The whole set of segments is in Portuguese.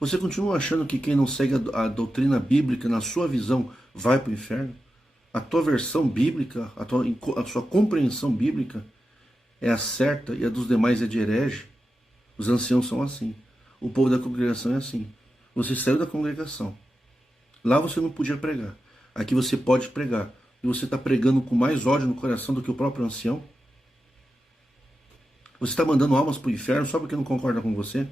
Você continua achando que quem não segue a doutrina bíblica, na sua visão, vai para o inferno? A tua versão bíblica, a sua compreensão bíblica é a certa e a dos demais é de herege? Os anciãos são assim. O povo da congregação é assim. Você saiu da congregação. Lá você não podia pregar. Aqui você pode pregar. E você está pregando com mais ódio no coração do que o próprio ancião? Você está mandando almas para o inferno só porque não concorda com você?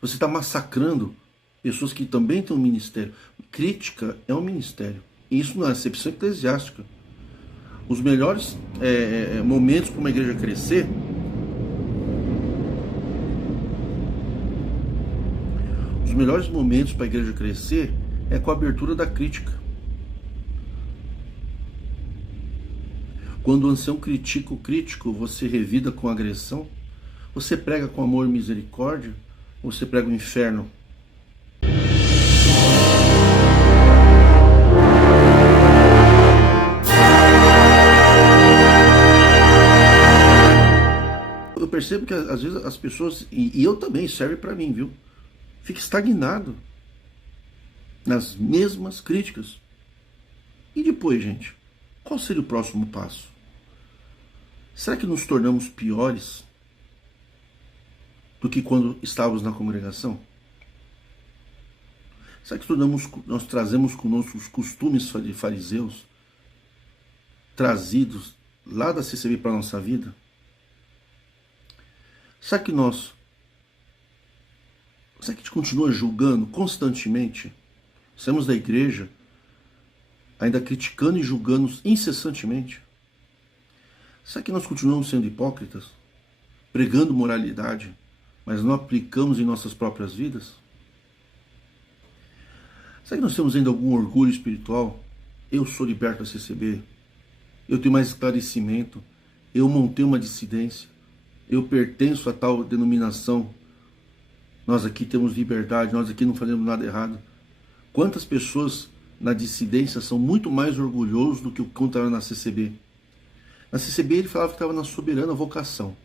Você está massacrando pessoas que também têm um ministério. Crítica é um ministério. E isso na acepção eclesiástica. Os melhores momentos para uma igreja crescer os melhores momentos para a igreja crescer é com a abertura da crítica. Quando o ancião critica o crítico, você revida com agressão? Você prega com amor e misericórdia? Ou você prega o inferno? Eu percebo que às vezes as pessoas, e eu também, serve para mim, viu? Fica estagnado nas mesmas críticas. E depois, gente, qual seria o próximo passo? Será que nos tornamos piores do que quando estávamos na congregação? Será que nós trazemos conosco os costumes de fariseus trazidos lá da CCB para a nossa vida? Será que a gente continua julgando constantemente? Saímos da igreja ainda criticando e julgando incessantemente? Será que nós continuamos sendo hipócritas? Pregando moralidade, mas não aplicamos em nossas próprias vidas? Será que nós temos ainda algum orgulho espiritual? Eu sou liberto da CCB. Eu tenho mais esclarecimento. Eu montei uma dissidência. Eu pertenço a tal denominação. Nós aqui temos liberdade. Nós aqui não fazemos nada errado. Quantas pessoas na dissidência são muito mais orgulhosos do que o que estavam na CCB? Na CCB ele falava que estava na soberana vocação.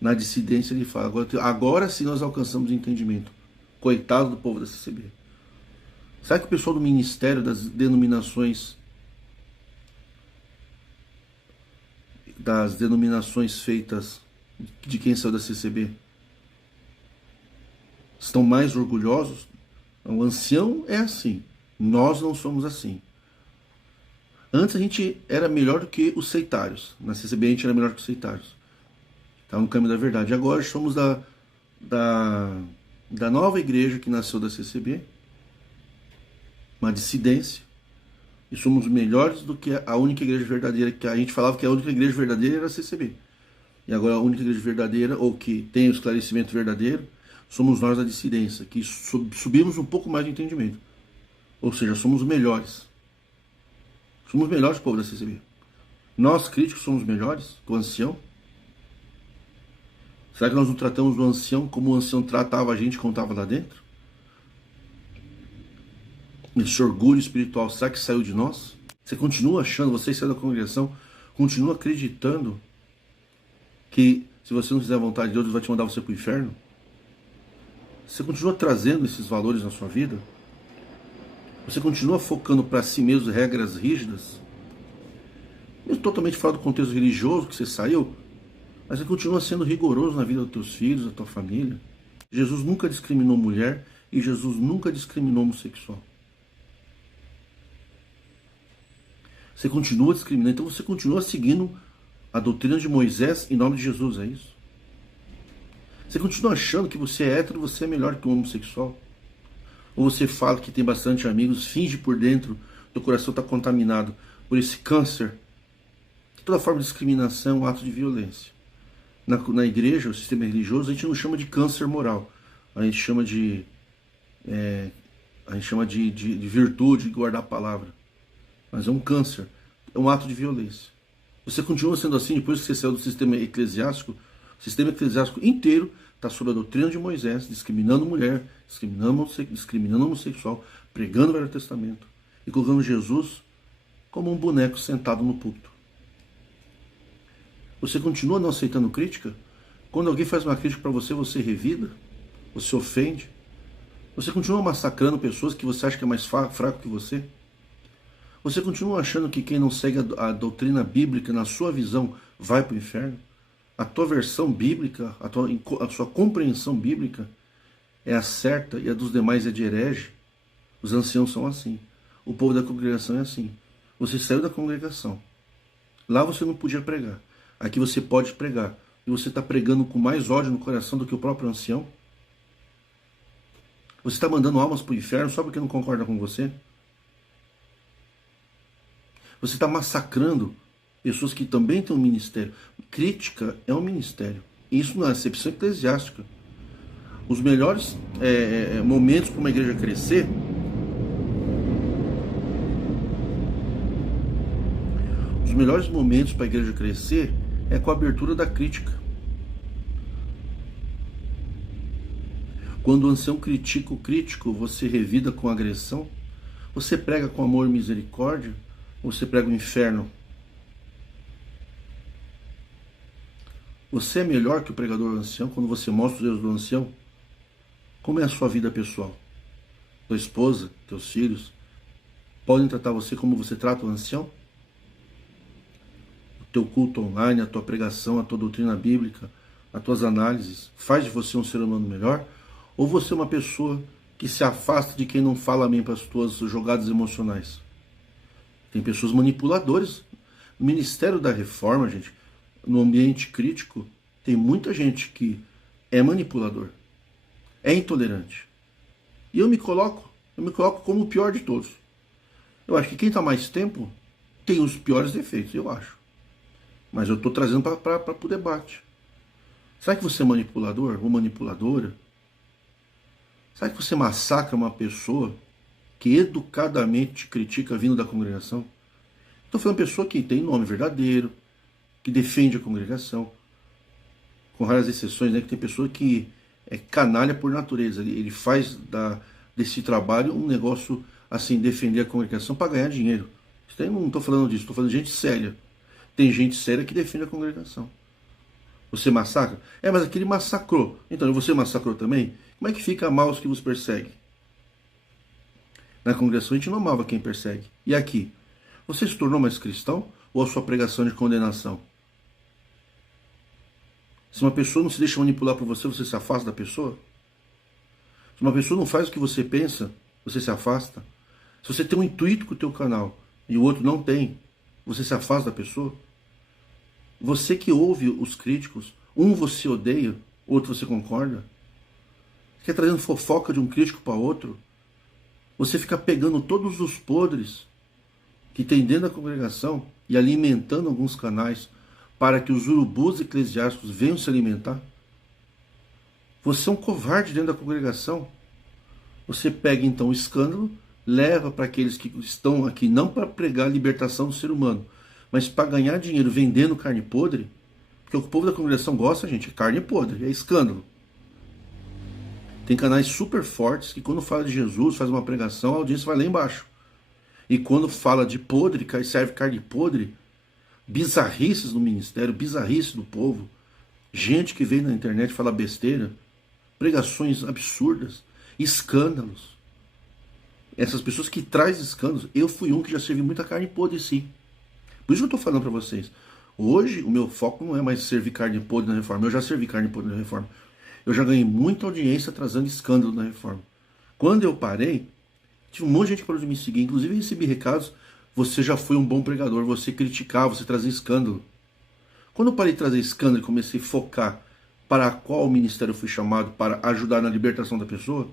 Na dissidência ele fala, agora sim nós alcançamos o entendimento. Coitado do povo da CCB. Será que o pessoal do ministério das denominações feitas de quem saiu da CCB estão mais orgulhosos? O ancião é assim. Nós não somos assim. Antes a gente era melhor do que os seitários. Na CCB a gente era melhor que os seitários. Estava no caminho da verdade. Agora somos da nova igreja que nasceu da CCB. Uma dissidência. E somos melhores do que a única igreja verdadeira. Que a gente falava que a única igreja verdadeira era a CCB. E agora a única igreja verdadeira, ou que tem o esclarecimento verdadeiro, somos nós da dissidência. Que subimos um pouco mais de entendimento. Ou seja, somos melhores. Somos melhores que o povo da CCB. Nós, críticos, somos melhores que o ancião? Será que nós não tratamos o ancião como o ancião tratava a gente quando estava lá dentro? Esse orgulho espiritual, será que saiu de nós? Você continua achando, você saiu da congregação, continua acreditando que se você não fizer a vontade de Deus, Deus vai te mandar você para o inferno? Você continua trazendo esses valores na sua vida? Você continua focando para si mesmo regras rígidas? Mesmo totalmente fora do contexto religioso que você saiu, mas você continua sendo rigoroso na vida dos teus filhos, da tua família. Jesus nunca discriminou mulher e Jesus nunca discriminou homossexual. Você continua discriminando, então você continua seguindo a doutrina de Moisés em nome de Jesus, é isso? Você continua achando que você é hétero, você é melhor que um homossexual? Ou você fala que tem bastante amigos, finge por dentro, teu coração está contaminado por esse câncer? Toda forma de discriminação é um ato de violência. Na igreja, o sistema religioso, a gente não chama de câncer moral. A gente chama de virtude, de guardar a palavra. Mas é um câncer, é um ato de violência. Você continua sendo assim depois que você saiu do sistema eclesiástico? O sistema eclesiástico inteiro está sob a doutrina de Moisés, discriminando mulher, discriminando homossexual, pregando o Velho Testamento e colocando Jesus como um boneco sentado no púlpito. Você continua não aceitando crítica? Quando alguém faz uma crítica para você, você revida? Você ofende? Você continua massacrando pessoas que você acha que é mais fraco que você? Você continua achando que quem não segue a doutrina bíblica, na sua visão, vai para o inferno? A tua versão bíblica, a sua compreensão bíblica é a certa e a dos demais é de herege? Os anciãos são assim. O povo da congregação é assim. Você saiu da congregação. Lá você não podia pregar. Aqui você pode pregar. E você está pregando com mais ódio no coração do que o próprio ancião? Você está mandando almas para o inferno só porque não concorda com você? Você está massacrando pessoas que também têm um ministério. Crítica é um ministério. Isso na acepção eclesiástica. Os melhores momentos para uma igreja crescer, os melhores momentos para a igreja crescer é com a abertura da crítica. Quando o ancião critica o crítico, você revida com agressão? Você prega com amor e misericórdia? Ou você prega o inferno? Você é melhor que o pregador ancião quando você mostra os erros do ancião? Como é a sua vida pessoal? Tua esposa, teus filhos, podem tratar você como você trata o ancião? O teu culto online, a tua pregação, a tua doutrina bíblica, as tuas análises, faz de você um ser humano melhor? Ou você é uma pessoa que se afasta de quem não fala amém para as tuas jogadas emocionais? Tem pessoas manipuladoras. No Ministério da Reforma, gente, no ambiente crítico, tem muita gente que é manipulador, é intolerante. E eu me coloco como o pior de todos. Eu acho que quem está mais tempo tem os piores defeitos, eu acho. Mas eu estou trazendo para o debate. Será que você é manipulador ou manipuladora? Será que você massacra uma pessoa que educadamente te critica vindo da congregação? Estou falando de pessoa que tem nome verdadeiro, que defende a congregação. Com raras exceções, né? Que tem pessoa que é canalha por natureza. Ele faz desse trabalho um negócio assim, defender a congregação para ganhar dinheiro. Eu não estou falando disso, estou falando de gente séria. Tem gente séria que defende a congregação. Você massacra? Mas aquele massacrou. Então, você massacrou também? Como é que fica amar os que vos perseguem? Na congregação a gente não amava quem persegue. E aqui? Você se tornou mais cristão ou a sua pregação de condenação? Se uma pessoa não se deixa manipular por você, você se afasta da pessoa? Se uma pessoa não faz o que você pensa, você se afasta? Se você tem um intuito com o teu canal e o outro não tem, você se afasta da pessoa? Você que ouve os críticos, um você odeia, outro você concorda? Fica trazendo fofoca de um crítico para outro? Você fica pegando todos os podres que tem dentro da congregação e alimentando alguns canais para que os urubus eclesiásticos venham se alimentar? Você é um covarde dentro da congregação. Você pega então o escândalo, leva para aqueles que estão aqui não para pregar a libertação do ser humano, mas para ganhar dinheiro vendendo carne podre, porque o que o povo da congregação gosta, gente, é carne podre, é escândalo. Tem canais super fortes que quando fala de Jesus, faz uma pregação, a audiência vai lá embaixo. E quando fala de podre, serve carne podre, bizarrices no ministério, bizarrices do povo, gente que vem na internet falar besteira, pregações absurdas, escândalos. Essas pessoas que trazem escândalos, eu fui um que já servi muita carne podre, sim. Por isso que eu estou falando para vocês. Hoje o meu foco não é mais servir carne podre na Reforma, eu já servi carne podre na Reforma. Eu já ganhei muita audiência trazendo escândalo na Reforma. Quando eu parei, tive um monte de gente que parou de me seguir, inclusive eu recebi recados, você já foi um bom pregador, você criticava, você trazia escândalo. Quando eu parei de trazer escândalo e comecei a focar para qual ministério eu fui chamado para ajudar na libertação da pessoa,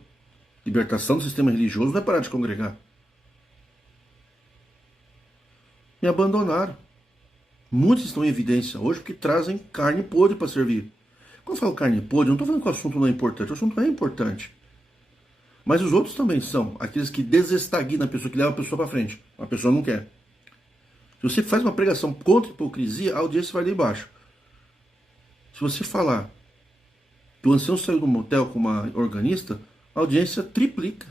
libertação do sistema religioso não é parar de congregar. Me abandonaram. Muitos estão em evidência hoje porque trazem carne podre para servir. Quando eu falo carne podre, eu não estou falando que o assunto não é importante, o assunto é importante. Mas os outros também são aqueles que desestagnam a pessoa, que levam a pessoa para frente. A pessoa não quer. Se você faz uma pregação contra a hipocrisia, a audiência vai lá embaixo. Se você falar que o ancião saiu do motel com uma organista, a audiência triplica.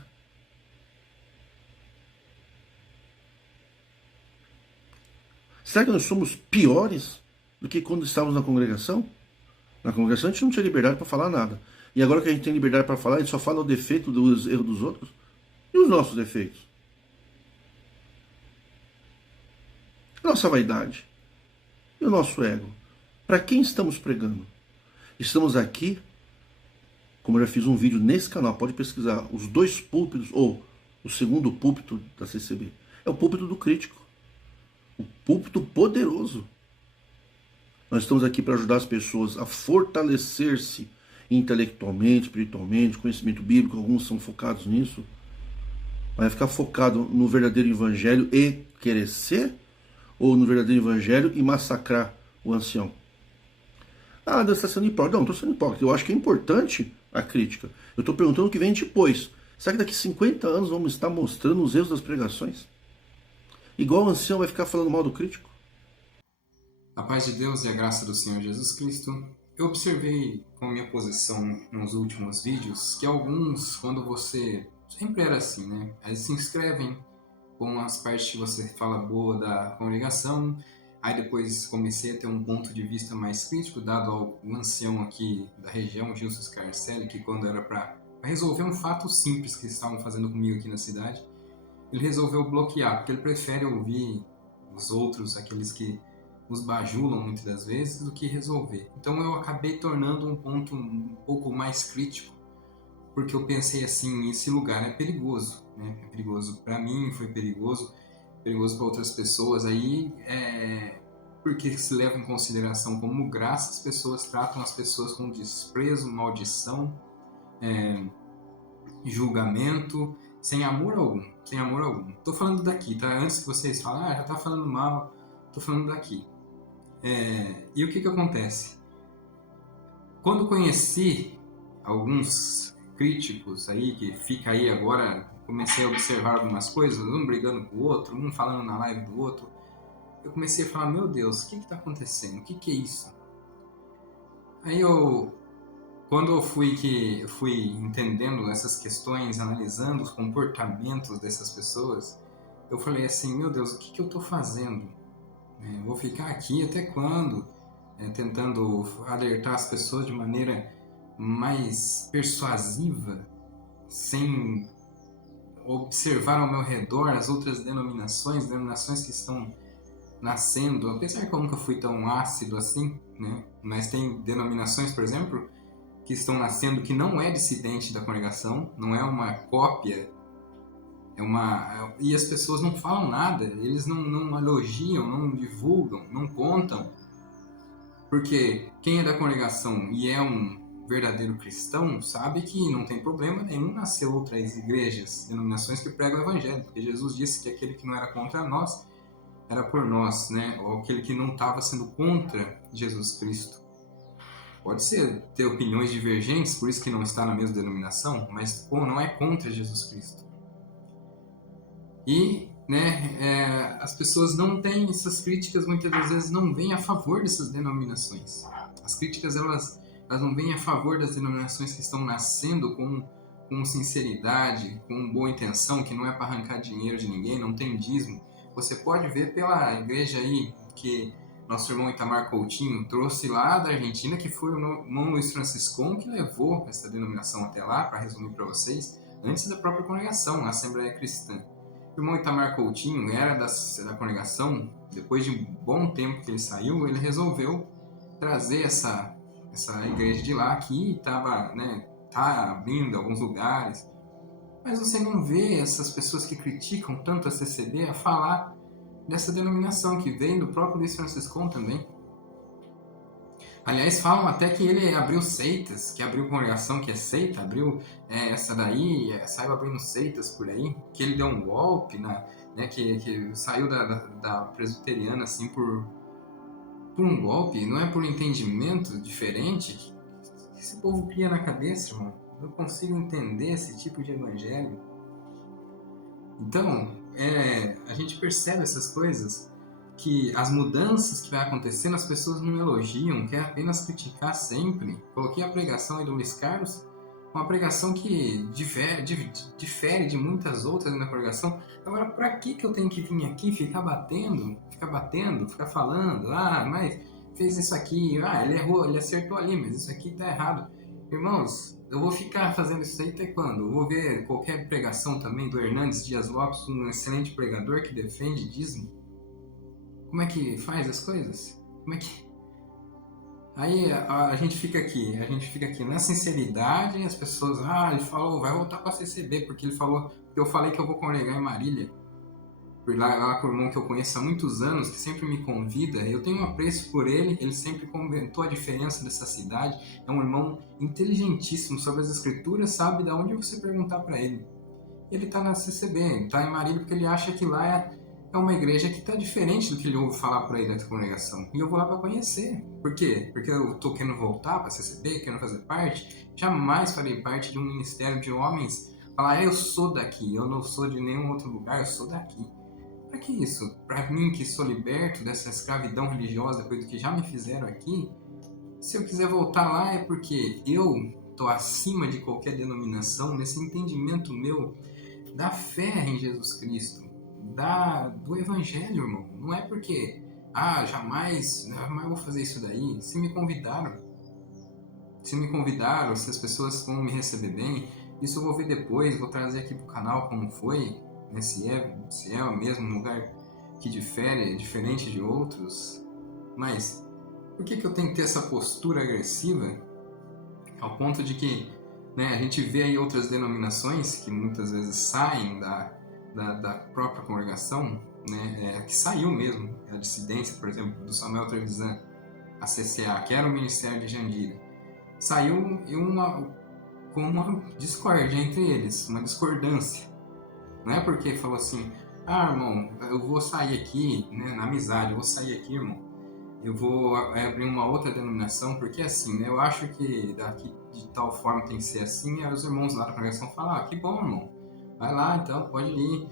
Será que nós somos piores do que quando estávamos na congregação? Na congregação a gente não tinha liberdade para falar nada. E agora que a gente tem liberdade para falar, a gente só fala o defeito dos erros dos outros? E os nossos defeitos? Nossa vaidade? E o nosso ego? Para quem estamos pregando? Estamos aqui, como eu já fiz um vídeo nesse canal, pode pesquisar, os 2 púlpitos, ou o segundo púlpito da CCB. É o púlpito do crítico. O púlpito poderoso. Nós estamos aqui para ajudar as pessoas a fortalecer-se intelectualmente, espiritualmente, conhecimento bíblico, alguns são focados nisso. Vai ficar focado no verdadeiro evangelho e crescer? Ou no verdadeiro evangelho e massacrar o ancião? Ah, Deus está sendo hipócrita. Não, estou sendo hipócrita. Eu acho que é importante a crítica. Eu estou perguntando o que vem depois. Será que daqui 50 anos vamos estar mostrando os erros das pregações? Igual o ancião vai ficar falando mal do crítico? A paz de Deus e a graça do Senhor Jesus Cristo. Eu observei com a minha posição nos últimos vídeos que alguns, quando você... Sempre era assim, né? Eles se inscrevem com as partes que você fala boa da congregação. Aí depois comecei a ter um ponto de vista mais crítico, dado ao ancião aqui da região, Gilson Scarcelli, que quando era para resolver um fato simples que eles estavam fazendo comigo aqui na cidade, ele resolveu bloquear, porque ele prefere ouvir os outros, aqueles que os bajulam muitas das vezes, do que resolver. Então eu acabei tornando um ponto um pouco mais crítico, porque eu pensei assim, esse lugar é perigoso, né? É perigoso para mim, foi perigoso para outras pessoas aí, porque se leva em consideração como graça, as pessoas tratam as pessoas com desprezo, maldição, julgamento, sem amor algum, sem amor algum. Tô falando daqui, tá? Antes que vocês falem, já tá falando mal, tô falando daqui. E o que acontece? Quando conheci alguns críticos aí, que fica aí agora, comecei a observar algumas coisas, um brigando com o outro, um falando na live do outro, eu comecei a falar, meu Deus, o que está acontecendo? O que é isso? Aí quando eu fui entendendo essas questões, analisando os comportamentos dessas pessoas, eu falei assim, meu Deus, o que eu estou fazendo? Vou ficar aqui até quando? Tentando alertar as pessoas de maneira mais persuasiva, sem observar ao meu redor as outras denominações que estão nascendo, apesar que eu nunca fui tão ácido assim, né? Mas tem denominações, por exemplo, que estão nascendo que não é dissidente da congregação, não é uma cópia, e as pessoas não falam nada, eles não elogiam, não divulgam, não contam, porque quem é da congregação e é um verdadeiro cristão sabe que não tem problema nenhum nascer outras igrejas, denominações que pregam o evangelho, porque Jesus disse que aquele que não era contra nós era por nós, né? Ou aquele que não estava sendo contra Jesus Cristo. Pode ser ter opiniões divergentes, por isso que não está na mesma denominação, mas não é contra Jesus Cristo. E as pessoas não têm essas críticas, muitas das vezes não vêm a favor dessas denominações. As críticas elas não vêm a favor das denominações que estão nascendo com sinceridade, com boa intenção, que não é para arrancar dinheiro de ninguém, não tem dízimo. Você pode ver pela igreja aí que nosso irmão Itamar Coutinho trouxe lá da Argentina, que foi o irmão Luiz Franciscon que levou essa denominação até lá, para resumir para vocês, antes da própria congregação, a Assembleia Cristã. O irmão Itamar Coutinho era da congregação, depois de um bom tempo que ele saiu, ele resolveu trazer essa igreja de lá, que estava, tá abrindo alguns lugares, mas você não vê essas pessoas que criticam tanto a CCB a falar dessa denominação que vem do próprio Luiz Franciscon também. Aliás, falam até que ele abriu seitas, que abriu congregação que é seita, abriu essa daí, saiu abrindo seitas por aí, que ele deu um golpe, que saiu da presbiteriana assim por um golpe, não é por um entendimento diferente. Que esse povo cria na cabeça, irmão? Eu não consigo entender esse tipo de evangelho. Então, a gente percebe essas coisas, que as mudanças que vai acontecendo, as pessoas não elogiam, quer apenas criticar sempre. Coloquei a pregação aí do Luiz Carlos, uma pregação que difere de muitas outras na pregação. Agora, para que eu tenho que vir aqui ficar batendo, ficar falando, mas fez isso aqui, ele errou, ele acertou ali, mas isso aqui tá errado. Irmãos, eu vou ficar fazendo isso aí até quando? Eu vou ver qualquer pregação também do Hernandes Dias Lopes, um excelente pregador que defende dízimo. Como é que faz as coisas? Como é que... Aí a gente fica aqui na sinceridade, as pessoas, ele falou, vai voltar para CCB, porque ele falou, eu falei que eu vou congregar em Marília. Por lá com o irmão que eu conheço há muitos anos, que sempre me convida, eu tenho um apreço por ele, ele sempre comentou a diferença dessa cidade, é um irmão inteligentíssimo sobre as escrituras, sabe de onde você perguntar para ele. Ele está na CCB, ele está em Marília porque ele acha que lá é uma igreja que está diferente do que ele ouve falar por aí da congregação. E eu vou lá para conhecer. Por quê? Porque eu estou querendo voltar para a CCB, querendo fazer parte. Jamais farei parte de um ministério de homens. Falar, eu sou daqui, eu não sou de nenhum outro lugar, eu sou daqui. Para que isso? Para mim que sou liberto dessa escravidão religiosa depois do que já me fizeram aqui, se eu quiser voltar lá é porque eu estou acima de qualquer denominação, nesse entendimento meu da fé em Jesus Cristo, do Evangelho, irmão. Não é porque, jamais vou fazer isso daí. Se me convidaram, se as pessoas vão me receber bem, isso eu vou ver depois, vou trazer aqui pro canal como foi, né? Se é o mesmo lugar que diferente de outros. Mas por que eu tenho que ter essa postura agressiva ao ponto de que, né, a gente vê aí outras denominações que muitas vezes saem da própria congregação, né, que saiu mesmo, a dissidência, por exemplo, do Samuel Trevisan, a CCA, que era o Ministério de Jandira, saiu com uma discórdia entre eles, uma discordância. Não é porque falou assim, irmão, eu vou sair aqui, né, na amizade, eu vou sair aqui, irmão, eu vou abrir uma outra denominação, porque assim, né, eu acho que daqui de tal forma tem que ser assim, aí os irmãos lá da congregação falam, que bom, irmão, vai lá, então, pode ir,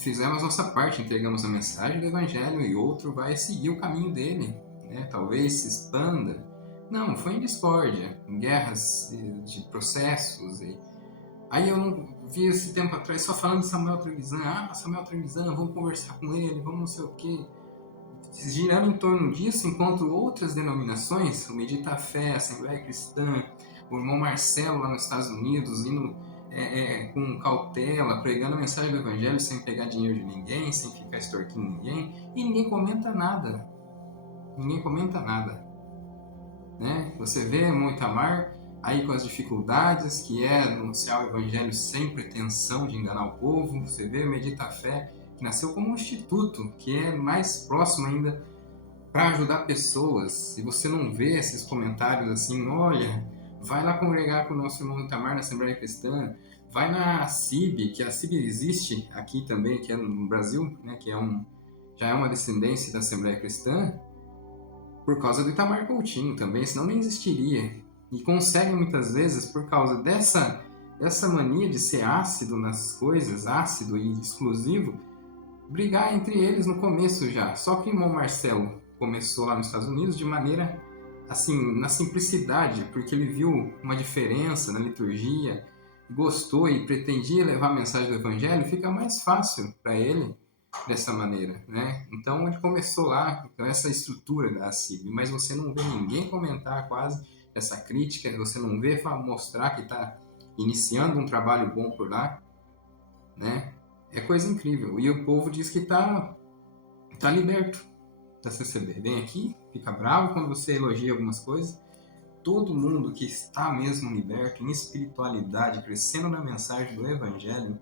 fizemos nossa parte, entregamos a mensagem do Evangelho e outro vai seguir o caminho dele, né, talvez se expanda. Não, foi em discórdia, em guerras de processos. Aí eu não vi esse tempo atrás só falando de Samuel Trevisan, Samuel Trevisan, vamos conversar com ele, vamos não sei o quê. Girando em torno disso, enquanto outras denominações, o Medita a Fé, a Assembleia Cristã, o irmão Marcelo lá nos Estados Unidos, indo com cautela, pregando a mensagem do Evangelho sem pegar dinheiro de ninguém, sem ficar extorquindo ninguém, e ninguém comenta nada. Ninguém comenta nada. Né? Você vê Itamar aí com as dificuldades, que é anunciar o Evangelho sem pretensão de enganar o povo. Você vê Medita a Fé, que nasceu como um instituto, que é mais próximo ainda para ajudar pessoas. Se você não vê esses comentários assim, olha, vai lá congregar com o nosso irmão Itamar na Assembleia Cristã, vai na CIB, que a CIB existe aqui também, que é no Brasil, né, que já é uma descendência da Assembleia Cristã, por causa do Itamar Coutinho também, senão nem existiria. E conseguem muitas vezes, por causa dessa mania de ser ácido nas coisas, ácido e exclusivo, brigar entre eles no começo já. Só que o irmão Marcelo começou lá nos Estados Unidos de maneira, assim, na simplicidade, porque ele viu uma diferença na liturgia, gostou e pretendia levar a mensagem do Evangelho, fica mais fácil para ele dessa maneira, né? Então ele começou lá com essa estrutura da CIB, mas você não vê ninguém comentar quase essa crítica, você não vê mostrar que está iniciando um trabalho bom por lá, né? É coisa incrível. E o povo diz que tá liberto da CCB. Vem aqui, fica bravo quando você elogia algumas coisas. Todo mundo que está mesmo liberto, em espiritualidade, crescendo na mensagem do Evangelho,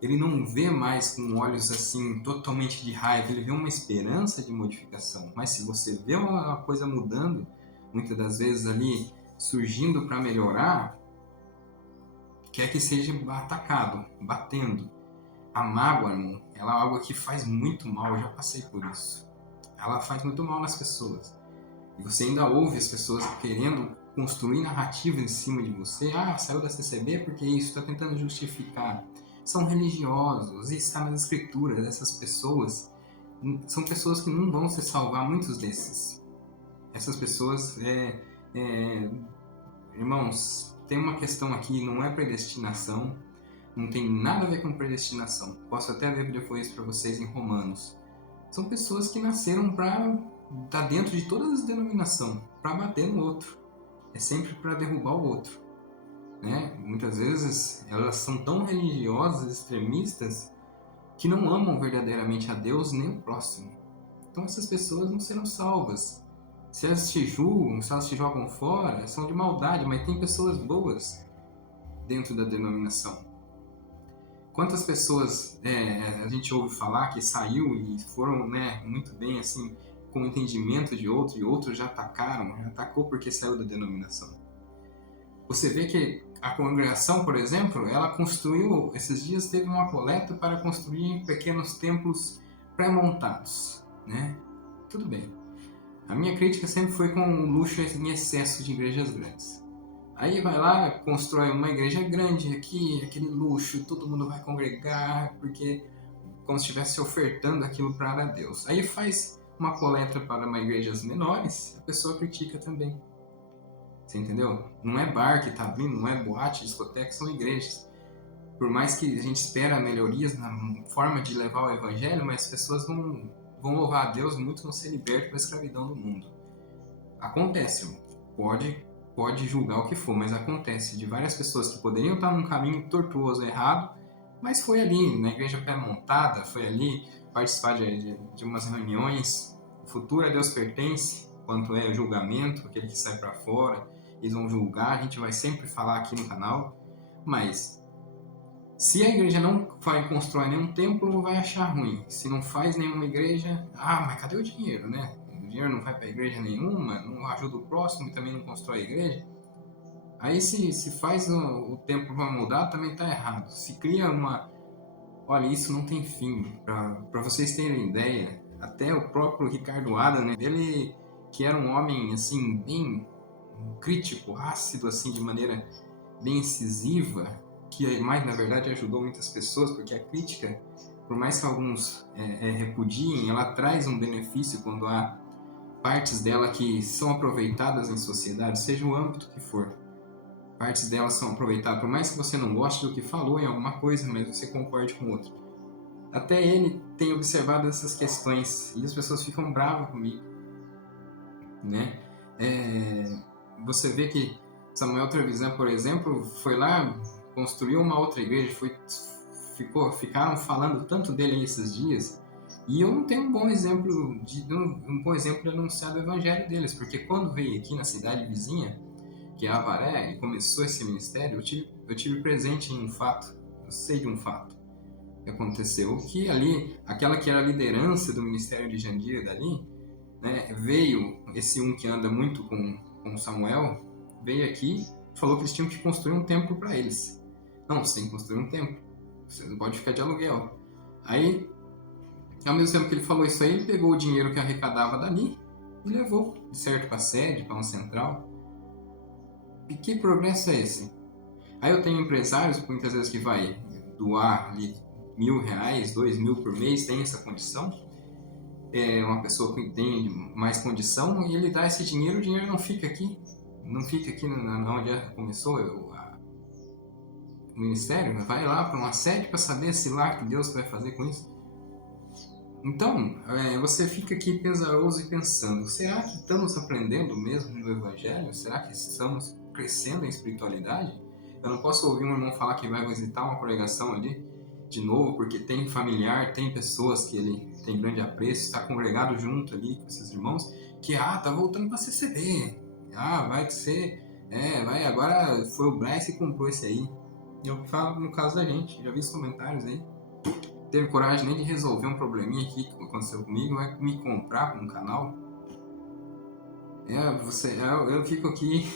ele não vê mais com olhos assim totalmente de raiva, ele vê uma esperança de modificação. Mas se você vê uma coisa mudando, muitas das vezes ali surgindo para melhorar, quer que seja atacado, batendo. A mágoa, irmão, ela é algo que faz muito mal, eu já passei por isso. Ela faz muito mal nas pessoas. E você ainda ouve as pessoas querendo construir narrativa em cima de você. Saiu da CCB porque isso, está tentando justificar. São religiosos, e está nas escrituras. Essas pessoas são pessoas que não vão se salvar, muitos desses. Essas pessoas, irmãos, tem uma questão aqui, não é predestinação, não tem nada a ver com predestinação. Posso até ver depois para vocês em Romanos. São pessoas que nasceram para estar dentro de todas as denominações, para bater no outro. É sempre para derrubar o outro. né? Muitas vezes elas são tão religiosas, extremistas, que não amam verdadeiramente a Deus nem o próximo. Então essas pessoas não serão salvas. Se elas te julgam, se elas te jogam fora, são de maldade, mas tem pessoas boas dentro da denominação. Quantas pessoas a gente ouve falar que saiu e foram, né, muito bem assim, com o entendimento de outro, e outros já atacou porque saiu da denominação. Você vê que a congregação, por exemplo, ela construiu, esses dias teve uma coleta para construir pequenos templos pré-montados, né? Tudo bem. A minha crítica sempre foi com o luxo em excesso de igrejas grandes. Aí vai lá, constrói uma igreja grande aqui, aquele luxo, todo mundo vai congregar, porque como se estivesse ofertando aquilo para Deus. Aí faz uma coleta para uma igrejas menores, a pessoa critica também. Você entendeu? Não é bar que está abrindo, não é boate, discoteca, são igrejas. Por mais que a gente espera melhorias na forma de levar o evangelho, mas as pessoas vão louvar a Deus, muitos vão ser libertos da escravidão do mundo. Acontece, irmão. Pode julgar o que for, mas acontece de várias pessoas que poderiam estar num caminho tortuoso, errado, mas foi ali, na igreja pré-montada, foi ali participar de umas reuniões. O futuro a Deus pertence, quanto é o julgamento, aquele que sai para fora, eles vão julgar, a gente vai sempre falar aqui no canal, mas se a igreja não vai constrói nenhum templo, vai achar ruim. Se não faz nenhuma igreja, mas cadê o dinheiro, né? O dinheiro não vai para igreja nenhuma, não ajuda o próximo e também não constrói a igreja. Aí se faz o templo para mudar, também está errado. Se cria uma... Olha, isso não tem fim. Para vocês terem ideia, até o próprio Ricardo Adam, né? Ele que era um homem assim bem crítico, ácido assim, de maneira bem incisiva, que mais na verdade ajudou muitas pessoas, porque a crítica, por mais que alguns repudiem, ela traz um benefício quando há partes dela que são aproveitadas em sociedade, seja o âmbito que for. Partes delas são aproveitadas, por mais que você não goste do que falou em alguma coisa, mas você concorde com outro. Até ele tem observado essas questões e as pessoas ficam bravas comigo, né? Você vê que Samuel Trevisan, por exemplo, foi lá, construiu uma outra igreja, ficaram falando tanto dele esses dias, e eu não tenho um bom exemplo de anunciar o evangelho deles, porque quando veio aqui na cidade vizinha, que é Avaré, e começou esse ministério, eu tive presente em um fato, eu sei de um fato que aconteceu, que ali, aquela que era a liderança do ministério de Jandira dali, né, veio esse que anda muito com Samuel, veio aqui, falou que eles tinham que construir um templo para eles. Não, você tem que construir um templo, você não pode ficar de aluguel. Aí, ao mesmo tempo que ele falou isso aí, ele pegou o dinheiro que arrecadava dali e levou, de certo, para a sede, para uma central. E que progresso é esse? Aí eu tenho empresários, muitas vezes, que vai doar ali R$1.000, R$2.000 por mês, tem essa condição. É uma pessoa que tem mais condição, e ele dá esse dinheiro, o dinheiro não fica aqui onde começou o ministério, vai lá para uma sede para saber se lá que Deus vai fazer com isso. Então, você fica aqui pesaroso e pensando, será que estamos aprendendo mesmo no Evangelho? Será que estamos crescendo em espiritualidade? Eu não posso ouvir um irmão falar que vai visitar uma pregação ali de novo, porque tem familiar, tem pessoas que ele tem grande apreço, está congregado junto ali com esses irmãos, que tá voltando para CCB, vai ser, agora foi o Bryce que comprou esse aí. Eu falo no caso da gente, já vi os comentários aí, teve coragem nem de resolver um probleminha aqui que aconteceu comigo, vai me comprar um canal. Eu fico aqui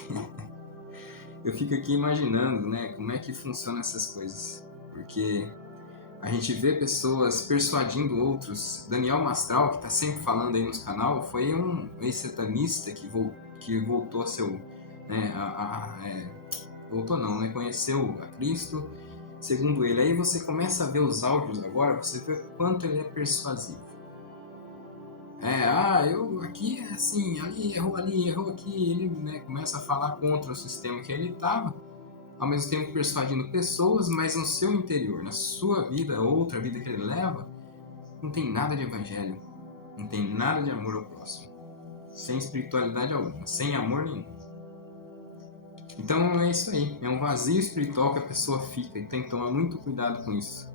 eu fico aqui imaginando, né, como é que funcionam essas coisas, porque a gente vê pessoas persuadindo outros. Daniel Mastral, que está sempre falando aí nos canal, foi um ex-satanista que voltou a ser voltou não, né? Conheceu a Cristo, segundo ele. Aí você começa a ver os áudios agora, você vê o quanto ele é persuasivo. Eu aqui é assim, ali, errou aqui. Ele, né, começa a falar contra o sistema que ele estava, ao mesmo tempo persuadindo pessoas, mas no seu interior, na sua vida, outra vida que ele leva, não tem nada de evangelho, não tem nada de amor ao próximo, sem espiritualidade alguma, sem amor nenhum. Então é isso aí, é um vazio espiritual que a pessoa fica e tem que tomar muito cuidado com isso.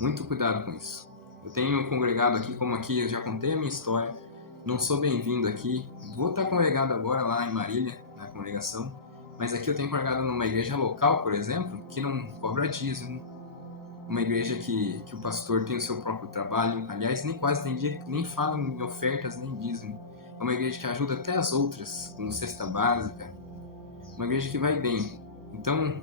Muito cuidado com isso. Eu tenho congregado aqui, como aqui eu já contei a minha história, não sou bem-vindo aqui. Vou estar congregado agora lá em Marília, na congregação, mas aqui eu tenho congregado numa igreja local, por exemplo, que não cobra dízimo. Uma igreja que o pastor tem o seu próprio trabalho, aliás, nem quase tem dia que nem fala em ofertas nem dízimo. É uma igreja que ajuda até as outras, como cesta básica, uma igreja que vai bem. Então,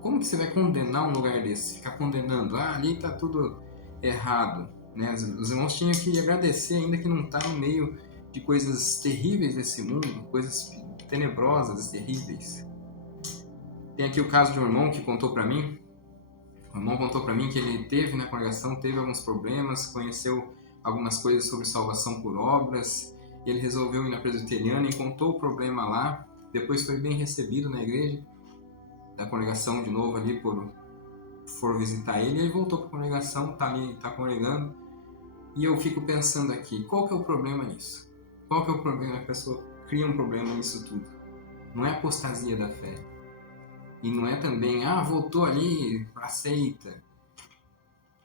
como que você vai condenar um lugar desse? Ficar condenando, ali está tudo errado. Né? Os irmãos tinham que agradecer ainda que não está no meio de coisas terríveis desse mundo, coisas tenebrosas e terríveis. Tem aqui o caso de um irmão que contou para mim. O irmão contou para mim que ele teve na congregação, teve alguns problemas, conheceu algumas coisas sobre salvação por obras. Ele resolveu ir na presbiteriana e contou o problema lá. Depois foi bem recebido na igreja da congregação de novo ali, foram visitar ele, e ele voltou para a congregação, tá ali, tá congregando, e eu fico pensando aqui, qual que é o problema nisso? Qual que é o problema? A pessoa cria um problema nisso tudo. Não é apostasia da fé. E não é também, voltou ali para a seita.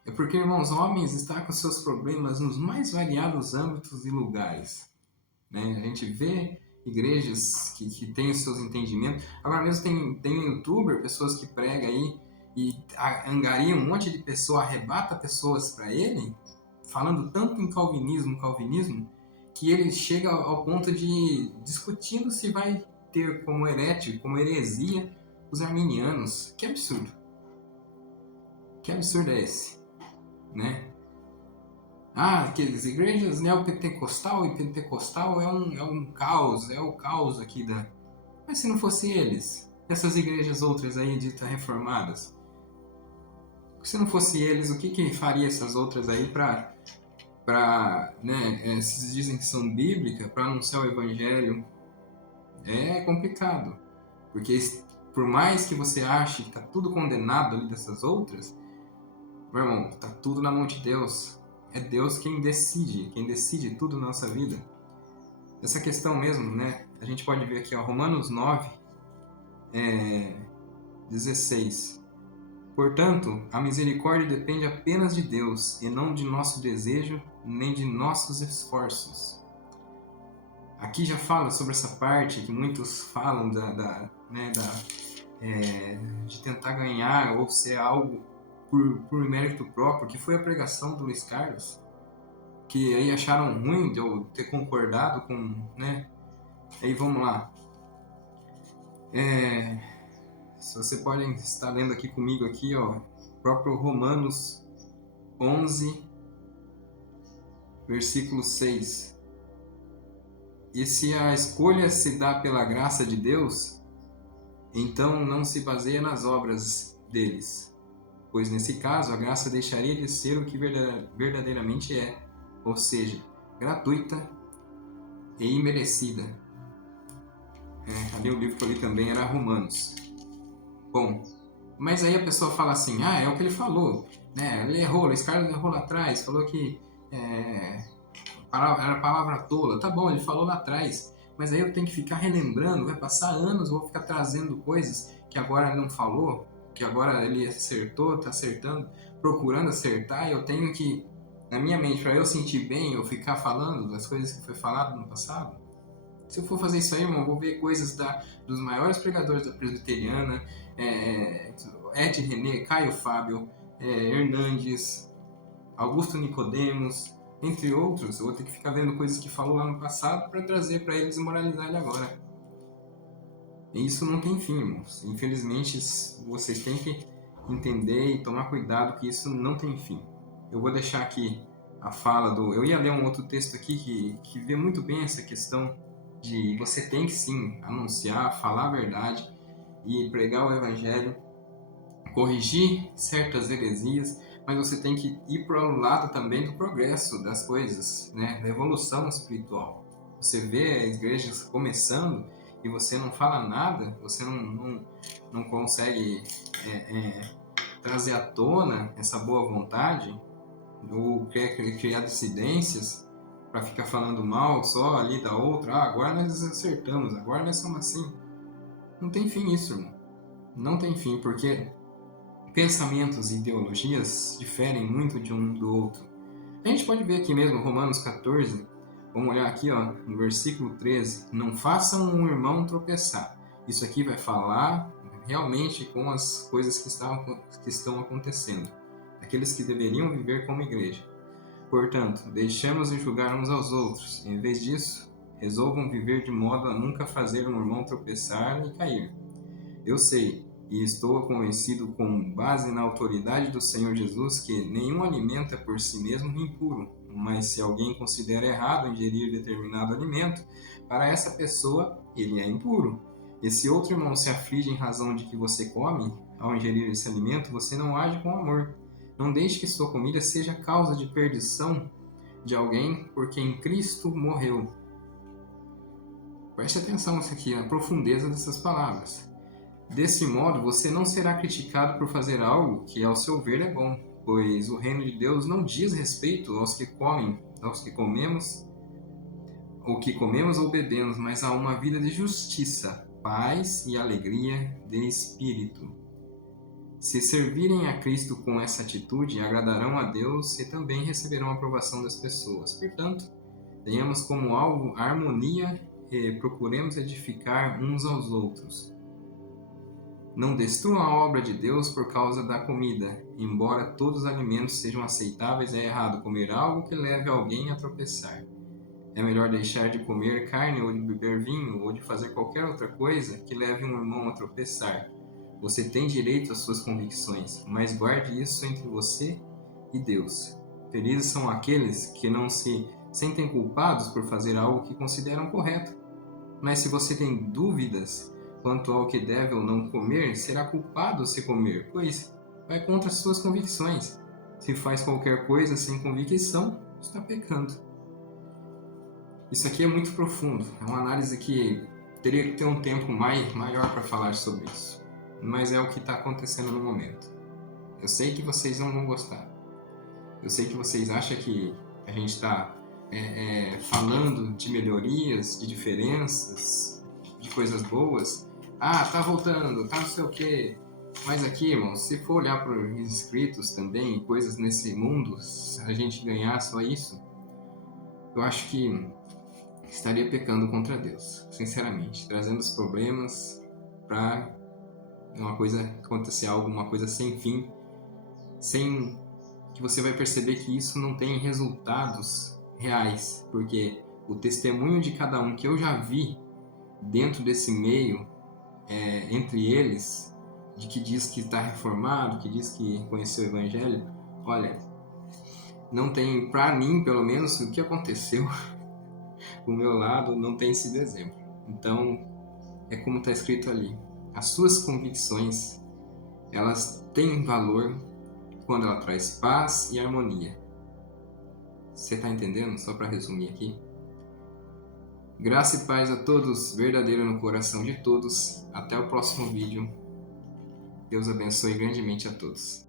É porque, irmãos, homens estão com seus problemas nos mais variados âmbitos e lugares. Né? A gente vê igrejas que têm os seus entendimentos. Agora mesmo tem um youtuber, pessoas que pregam aí e angaria um monte de pessoa, arrebata pessoas para ele, falando tanto em calvinismo, que ele chega ao ponto de discutindo se vai ter como herético, como heresia, os arminianos. Que absurdo! Que absurdo é esse? Né? Aqueles igrejas neopentecostal e pentecostal é um caos, é o caos aqui da... Mas se não fosse eles, essas igrejas outras aí ditas reformadas, se não fosse eles, o que faria essas outras aí né, se dizem que são bíblicas, para anunciar o evangelho? É complicado, porque por mais que você ache que está tudo condenado ali dessas outras, meu irmão, está tudo na mão de Deus. É Deus quem decide tudo na nossa vida. Essa questão mesmo, né? A gente pode ver aqui, Romanos 9, 16. Portanto, a misericórdia depende apenas de Deus, e não de nosso desejo, nem de nossos esforços. Aqui já fala sobre essa parte que muitos falam de tentar ganhar ou ser algo por mérito próprio, que foi a pregação do Luiz Carlos, que aí acharam ruim de eu ter concordado com, né? Aí vamos lá. Se você pode estar lendo aqui comigo aqui, próprio Romanos 11, versículo 6. E se a escolha se dá pela graça de Deus, então não se baseia nas obras deles, pois nesse caso a graça deixaria de ser o que verdadeiramente é, ou seja, gratuita e imerecida. Ali o livro que eu li também era Romanos. Bom, mas aí a pessoa fala assim, é o que ele falou, né? Ele errou, Luiz Carlos errou lá atrás, falou que era palavra tola. Tá bom, ele falou lá atrás, mas aí eu tenho que ficar relembrando, vai passar anos, vou ficar trazendo coisas que agora ele não falou, que agora ele acertou, tá acertando, procurando acertar, e eu tenho que, na minha mente, para eu sentir bem, eu ficar falando das coisas que foi falado no passado. Se eu for fazer isso aí, irmão, eu vou ver coisas dos maiores pregadores da presbiteriana, Ed René, Caio Fábio, Hernandes, Augusto Nicodemos, entre outros. Eu vou ter que ficar vendo coisas que falou lá no passado para trazer para ele, desmoralizar ele agora. E isso não tem fim, irmãos. Infelizmente, vocês têm que entender e tomar cuidado que isso não tem fim. Eu vou deixar aqui a fala eu ia ler um outro texto aqui que vê muito bem essa questão de você tem que sim anunciar, falar a verdade e pregar o evangelho, corrigir certas heresias, mas você tem que ir para o lado também do progresso das coisas, né? Da evolução espiritual. Você vê as igrejas começando e você não fala nada, você não consegue trazer à tona essa boa vontade, ou quer criar dissidências para ficar falando mal só ali da outra. Agora nós acertamos, agora nós somos assim. Não tem fim isso, irmão. Não tem fim, porque pensamentos e ideologias diferem muito de um do outro. A gente pode ver aqui mesmo, Romanos 14, vamos olhar aqui, ó, no versículo 13, não façam um irmão tropeçar. Isso aqui vai falar realmente com as coisas que estão acontecendo, aqueles que deveriam viver como igreja. Portanto, deixemos de julgar uns aos outros. Em vez disso, resolvam viver de modo a nunca fazer um irmão tropeçar e cair. Eu sei, e estou convencido com base na autoridade do Senhor Jesus que nenhum alimento é por si mesmo impuro, mas se alguém considera errado ingerir determinado alimento, para essa pessoa ele é impuro. E se outro irmão se aflige em razão de que você come, ao ingerir esse alimento, você não age com amor. Não deixe que sua comida seja causa de perdição de alguém por quem Cristo morreu. Preste atenção nisso aqui, na profundeza dessas palavras. Desse modo, você não será criticado por fazer algo que, ao seu ver, é bom, pois o reino de Deus não diz respeito aos que comemos ou bebemos, mas a uma vida de justiça, paz e alegria de espírito. Se servirem a Cristo com essa atitude, agradarão a Deus e também receberão a aprovação das pessoas. Portanto, tenhamos como alvo a harmonia e procuremos edificar uns aos outros. Não destruam a obra de Deus por causa da comida. Embora todos os alimentos sejam aceitáveis, é errado comer algo que leve alguém a tropeçar. É melhor deixar de comer carne ou de beber vinho ou de fazer qualquer outra coisa que leve um irmão a tropeçar. Você tem direito às suas convicções, mas guarde isso entre você e Deus. Felizes são aqueles que não se sentem culpados por fazer algo que consideram correto. Mas se você tem dúvidas quanto ao que deve ou não comer, será culpado se comer, pois vai contra as suas convicções. Se faz qualquer coisa sem convicção, está pecando. Isso aqui é muito profundo, é uma análise que teria que ter um tempo maior para falar sobre isso. Mas é o que está acontecendo no momento. Eu sei que vocês não vão gostar. Eu sei que vocês acham que a gente está falando de melhorias, de diferenças, de coisas boas. Ah, tá voltando, tá não sei o quê. Mas aqui, irmão, se for olhar para os inscritos também, coisas nesse mundo, se a gente ganhar só isso, eu acho que estaria pecando contra Deus, sinceramente, trazendo os problemas para uma coisa acontecer, alguma coisa sem fim, sem que você vai perceber que isso não tem resultados reais, porque o testemunho de cada um que eu já vi dentro desse meio, entre eles, de que diz que está reformado, que diz que conheceu o Evangelho, olha, não tem, para mim, pelo menos, o que aconteceu do meu lado não tem sido exemplo. Então, é como está escrito ali, as suas convicções, elas têm valor quando ela traz paz e harmonia. Você está entendendo? Só para resumir aqui. Graça e paz a todos, verdadeiro no coração de todos. Até o próximo vídeo. Deus abençoe grandemente a todos.